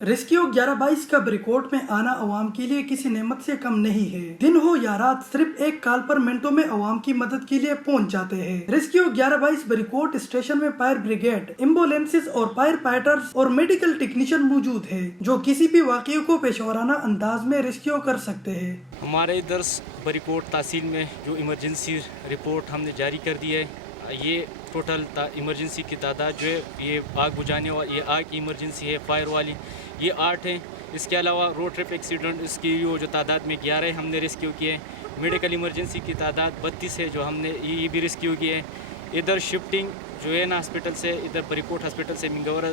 Rescue 1122 का बरिकोट में आना अवाम के लिए किसी नेमत से कम नहीं है। दिन हो या रात, सिर्फ एक कॉल पर मिनटों में अवाम की मदद के लिए पहुंच जाते हैं। रेस्क्यू 1122 बरिकोट स्टेशन में फायर ब्रिगेड, एम्बुलेंसेस और फायर फाइटर्स और मेडिकल टेक्नीशियन मौजूद है, जो किसी भी वाक़ये को पेशेवराना अंदाज में रेस्क्यू कर सकते हैं। हमारे इधर बरिकोट तहसील में जो इमरजेंसी रिपोर्ट हमने जारी कर दी है, ये टोटल इमरजेंसी की तादाद जो है, ये आग बुझाने वाली, ये आग की इमरजेंसी है, फायर वाली, ये 8 हैं। इसके अलावा रोड ट्रिप एक्सीडेंट इसकी जो तादाद में 11 हमने रेस्क्यू किए हैं। मेडिकल इमरजेंसी की तादाद 32 है, जो हमने ये भी रेस्क्यू किए हैं। इधर शिफ्टिंग जो है ना हॉस्पिटल से, इधर बरिकोट हॉस्पिटल से मिंगौरा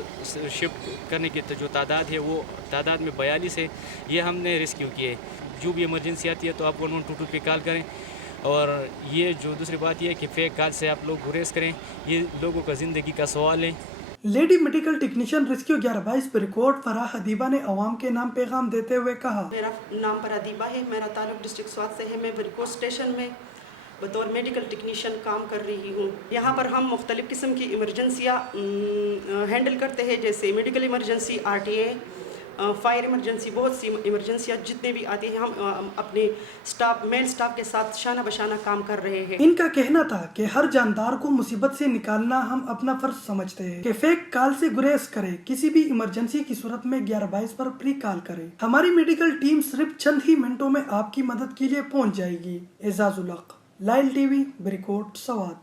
शिफ्ट करने की जो तादाद है, वो तादाद में 42 है, ये हमने रेस्क्यू किए। जो भी इमरजेंसी आती है तो आप 112 पे कॉल करें। और ये जो दूसरी बात ये है कि फेक कॉल से आप लोग गुरेज करें, ये लोगों का ज़िंदगी का सवाल है। Lady medical technician rescue 1122 Barikot Farah Adeeba ने अवाम के नाम पैगाम देते हुए कहा, मेरा नाम पर अदीबा है, मेरा ताल्लुक डिस्ट्रिक्ट स्वास्थ्य से है। मैं बरिकोट स्टेशन में बतौर मेडिकल टेक्नीशियन काम कर रही हूँ। यहाँ पर हम मुख्तलिफ़ किस्म की इमरजेंसियाँ हैंडल करते हैं, जैसे medical emergency, RTA, fire emergency, बहुत सी इमरजेंसियाँ जितने भी आती हैं, हम अपने मेल स्टाफ के साथ शाना बशाना काम कर रहे हैं। इनका कहना था कि हर जानदार को मुसीबत से निकालना हम अपना फर्ज समझते हैं कि फेक कॉल से गुरेज करें। किसी भी इमरजेंसी की सूरत में 1122 पर फ्री कॉल करें। हमारी मेडिकल टीम सिर्फ चंद ही मिनटों में आपकी मदद के लिए पहुंच जाएगी। एजाजुल हक, लाइल TV, बरिकोट, सवात।